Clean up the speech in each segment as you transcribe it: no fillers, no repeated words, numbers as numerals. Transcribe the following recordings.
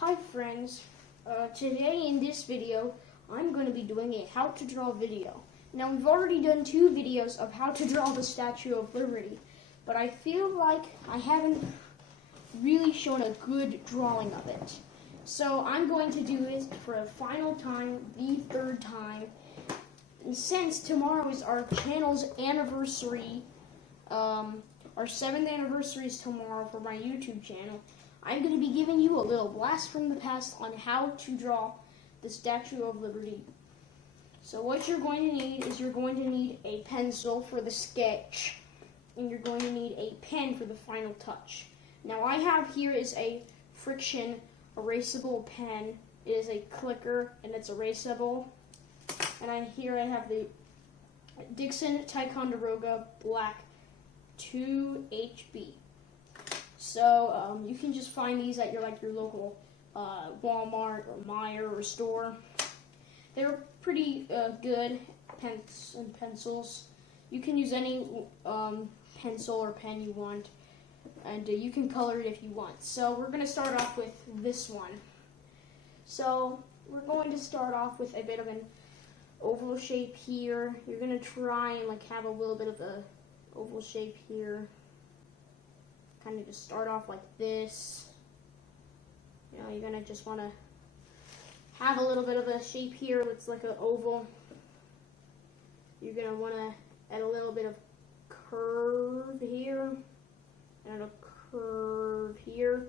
Hi friends, today in this video I'm going to be doing a how to draw video. Now we've already done 2 videos of how to draw the Statue of Liberty, but I feel like I haven't really shown a good drawing of it. So I'm going to do it for a final time, the 3rd time. And since tomorrow is our channel's anniversary, our 7th anniversary is tomorrow for my YouTube channel, I'm going to be giving you a little blast from the past on how to draw the Statue of Liberty. So what you're going to need is you're going to need a pencil for the sketch, and you're going to need a pen for the final touch. Now I have here is a friction erasable pen. It is a clicker and it's erasable. And here I have the Dixon Ticonderoga Black 2HB. So you can just find these at your local Walmart or Meijer or store. They're pretty good pens and pencils. You can use any pencil or pen you want, and you can color it if you want. So we're going to start off with this one. So we're going to start off with a bit of an oval shape here. You're going to try and have a little bit of a oval shape here. Kind of just start off like this. You know, you're going to just want to have a little bit of a shape here. It's like an oval. You're going to want to add a little bit of curve here and a curve here.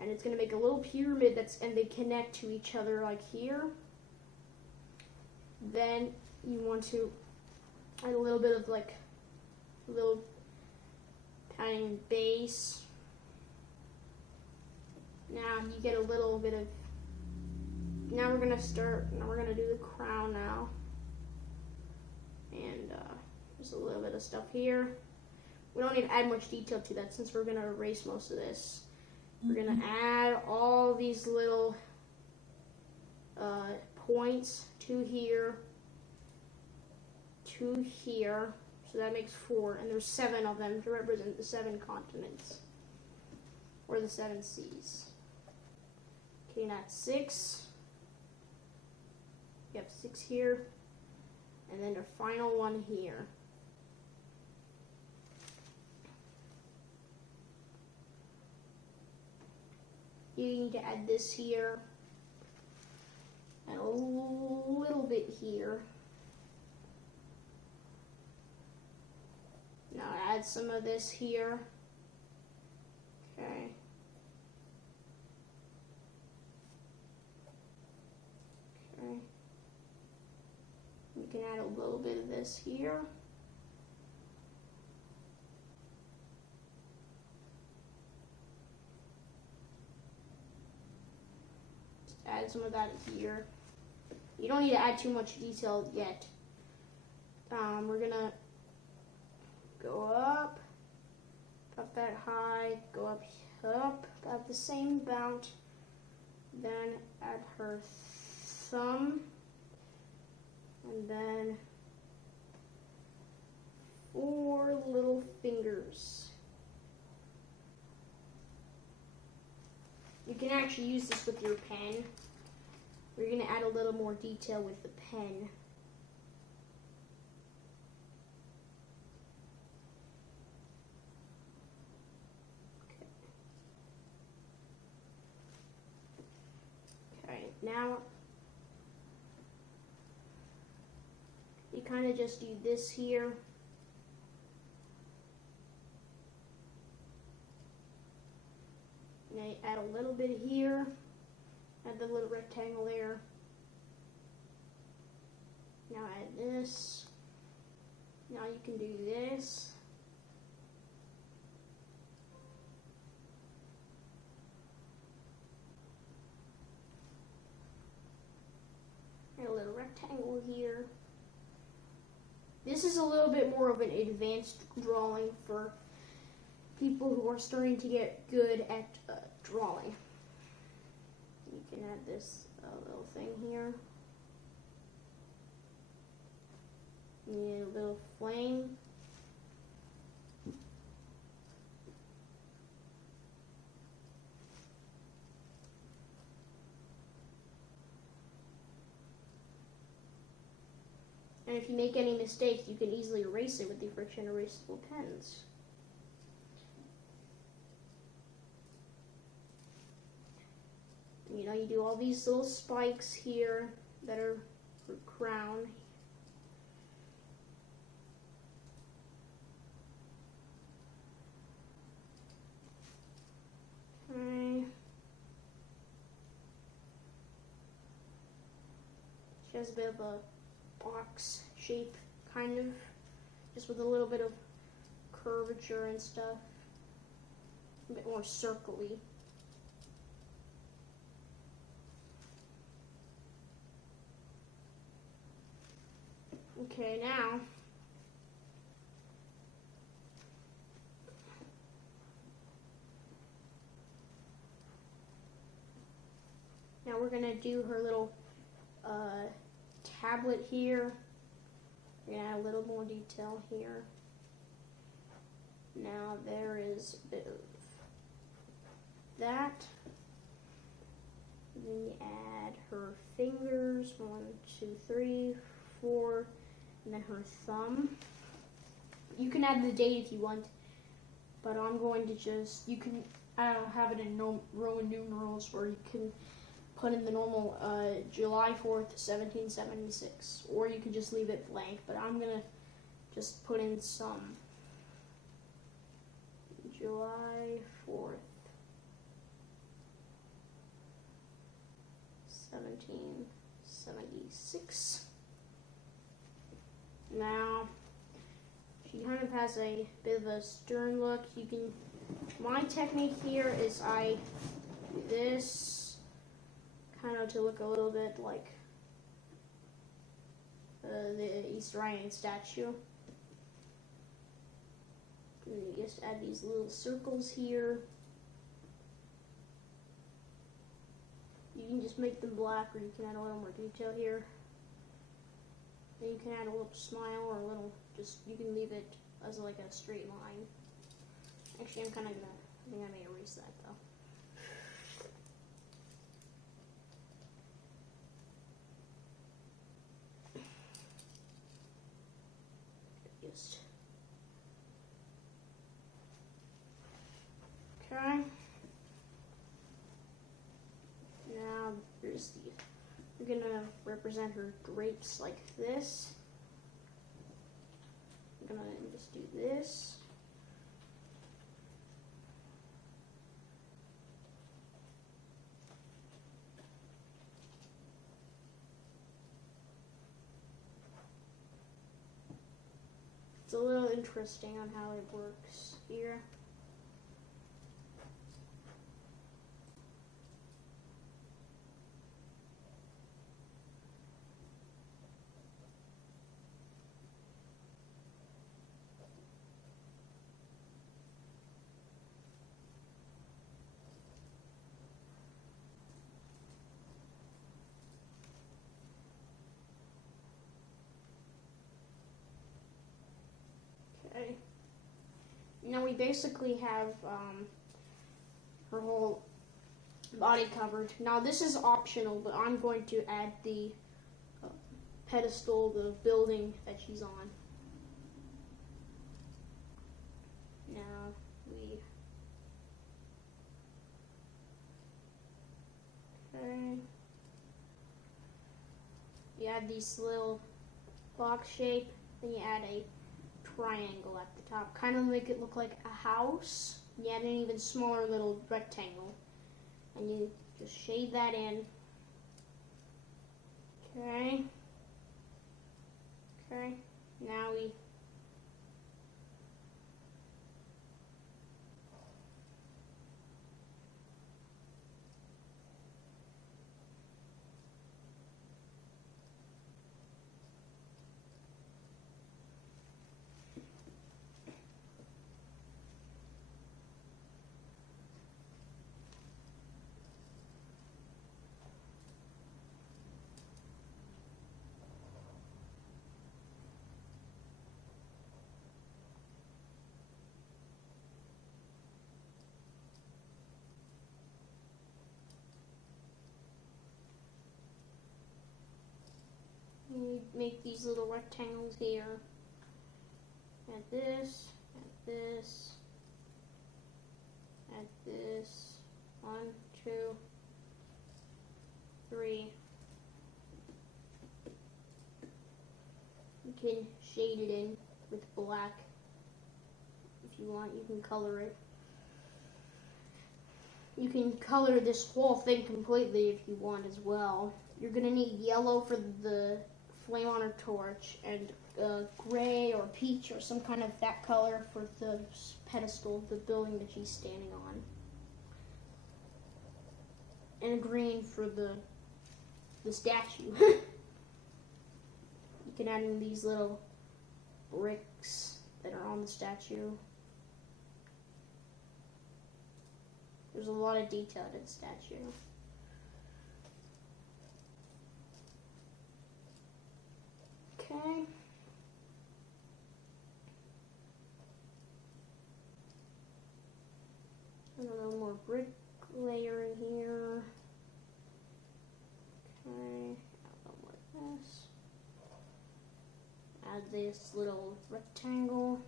And it's going to make a little pyramid and they connect to each other like here. Then you want to add a little bit of a little tiny base. Now you get a little bit of, now we're going to do the crown now. And there's a little bit of stuff here. We don't need to add much detail to that since we're going to erase most of this. We're going to add all these little points to here, to here. So that makes 4, and there's 7 of them to represent the 7 continents, or the 7 seas. Okay, that's 6. You have 6 here, and then the final one here. You need to add this here, and a little bit here. Now add some of this here. Okay. Okay. You can add a little bit of this here. Just add some of that here. You don't need to add too much detail yet. We're gonna go up, about that high, go up, about the same amount, then add her thumb, and then 4 little fingers. You can actually use this with your pen. We're going to add a little more detail with the pen. Now, you kind of just do this here. Now you add a little bit here, add the little rectangle there. Now add this. Now you can do this. A little rectangle here. This is a little bit more of an advanced drawing for people who are starting to get good at drawing. You can add this little thing here. You need a little flame. And if you make any mistakes, you can easily erase it with the friction erasable pens. You know, you do all these little spikes here that are for crown. Okay. She has a bit of a box shape, kind of, just with a little bit of curvature and stuff. A bit more circly. Okay, now we're gonna do her little tablet here. We're gonna add a little more detail here. Now there is a bit of that. Then you add her fingers, 1, 2, 3, 4, and then her thumb. You can add the date if you want, but I'm going to just, you can have it in Roman numerals, or you can put in the normal July 4th, 1776, or you can just leave it blank, but I'm going to just put in some July 4th, 1776. Now, she kind of has a bit of a stern look. You can, my technique here is I do this, kind of to look a little bit like the Easter Island statue. And you just add these little circles here. You can just make them black, or you can add a little more detail here. Then you can add a little smile, or a little, just, you can leave it as like a straight line. Actually, I'm kind of gonna, I think I may erase that though. Just, okay. Now there's the, we're gonna represent her drapes like this. I'm gonna just do this. It's a little interesting on how it works here. Okay. Now we basically have her whole body covered. Now this is optional, but I'm going to add the pedestal, the building that she's on. Now okay. You add these little box shape, then you add a triangle at the top, kind of make it look like a house. You add an even smaller little rectangle, and you just shade that in. Okay. Okay. Now we make these little rectangles here. Add this, add this, add this. 1, 2, 3. You can shade it in with black. If you want, you can color it. You can color this whole thing completely if you want as well. You're going to need yellow for the flame on her torch, and gray or peach or some kind of that color for the pedestal, the building that she's standing on. And green for the statue. You can add in these little bricks that are on the statue. There's a lot of detail in the statue. Okay. And a little more brick layer in here. Okay, add like this. Add this little rectangle.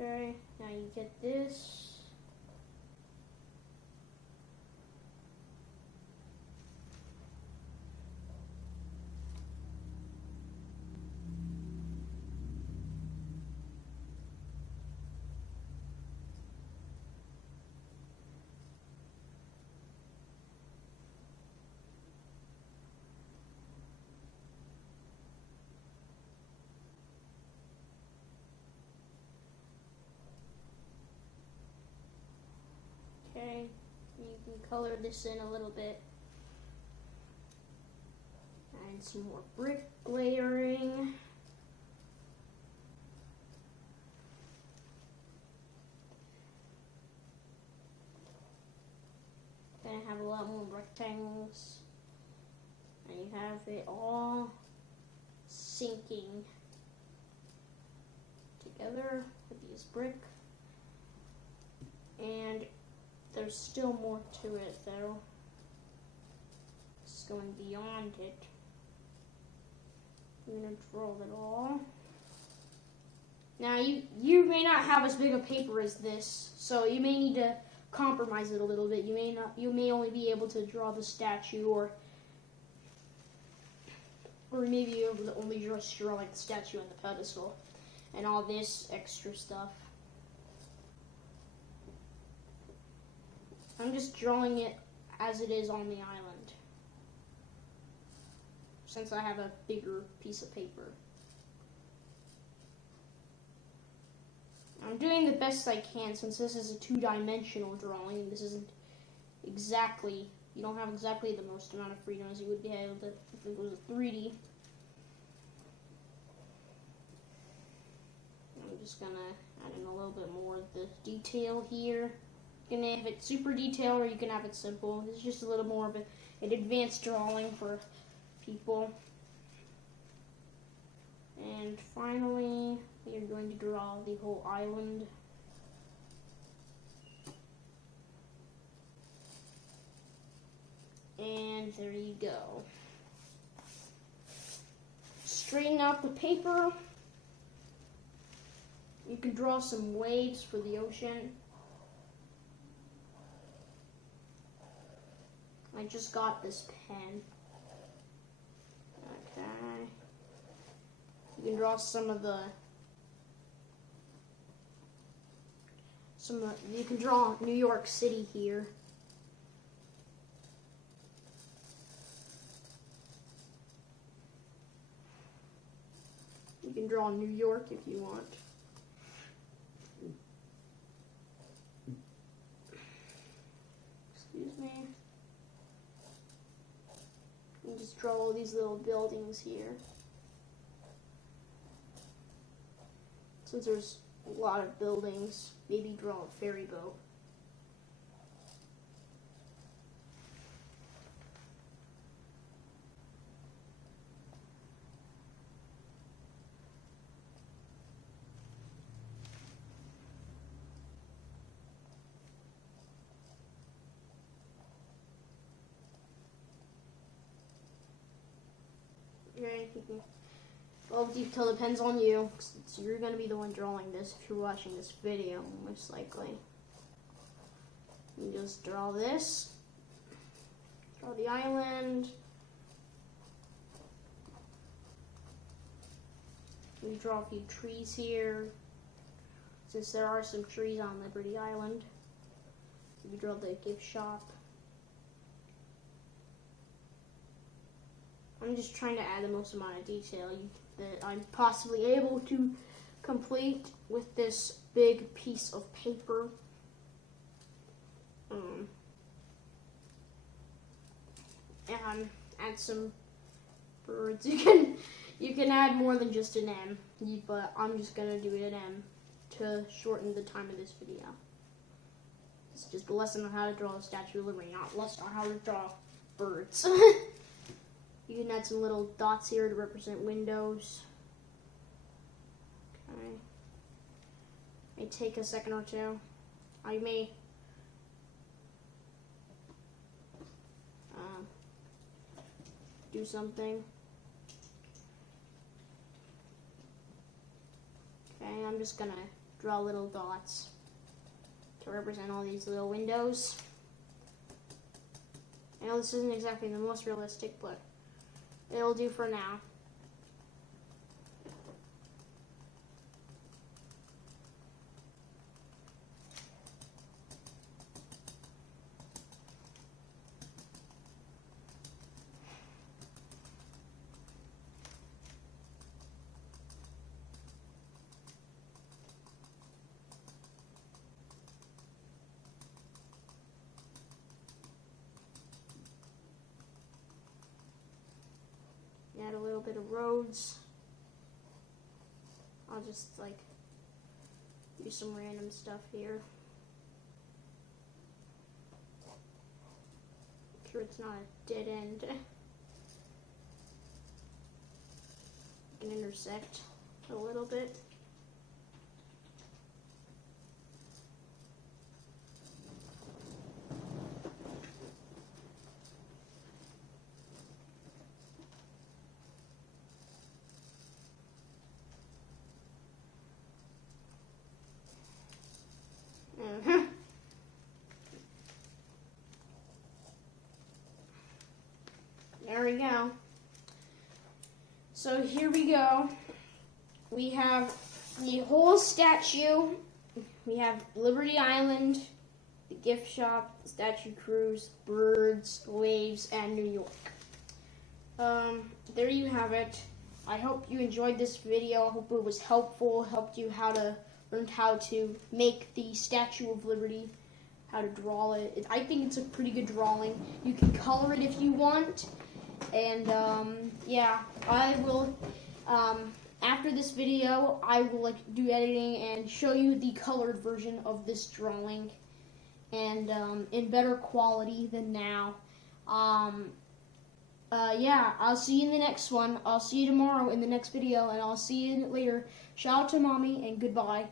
Okay, now you get this. Okay, you can color this in a little bit. And some more brick layering. Gonna have a lot more rectangles. And you have it all sinking together with these brick. And there's still more to it though. It's going beyond it. I'm gonna draw it all. Now you may not have as big a paper as this, so you may need to compromise it a little bit. You may only be able to draw the statue, or maybe you're able to only just draw like the statue on the pedestal and all this extra stuff. I'm just drawing it as it is on the island, since I have a bigger piece of paper. I'm doing the best I can, since this is a two-dimensional drawing. This isn't exactly, you don't have exactly the most amount of freedom as you would be able to if it was a 3D. I'm just gonna add in a little bit more of the detail here. You can have it super detailed, or you can have it simple. It's just a little more of an advanced drawing for people. And finally, we are going to draw the whole island. And there you go. Straighten out the paper. You can draw some waves for the ocean. I just got this pen. Okay. You can draw you can draw New York City here. You can draw New York if you want. Excuse me. You just draw all these little buildings here. Since there's a lot of buildings, maybe draw a ferry boat. Okay, well, the detail depends on you. So you're going to be the one drawing this if you're watching this video, most likely. You just draw this. Draw the island. You draw a few trees here, since there are some trees on Liberty Island. So you draw the gift shop. I'm just trying to add the most amount of detail that I'm possibly able to complete with this big piece of paper. And add some birds. You can add more than just an M, but I'm just gonna do it an M to shorten the time of this video. It's just a lesson on how to draw the Statue of Liberty, not a lesson on how to draw birds. You can add some little dots here to represent windows. Okay. May take a second or two. I may do something. Okay, I'm just gonna draw little dots to represent all these little windows. I know this isn't exactly the most realistic, but it'll do for now. Add a little bit of roads. I'll just do some random stuff here. Make sure it's not a dead end. You can intersect a little bit. There we go. So here we go. We have the whole statue. We have Liberty Island, the gift shop, the statue cruise, birds, waves, and New York. There you have it. I hope you enjoyed this video. I hope it was helpful, helped you learn how to make the Statue of Liberty, how to draw it. I think it's a pretty good drawing. You can color it if you want. And yeah, I will, after this video, I will do editing and show you the colored version of this drawing, and in better quality than now. Yeah, I'll see you in the next one. I'll see you tomorrow in the next video, and I'll see you later. Shout out to Mommy, and goodbye.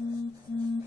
Mm-hmm.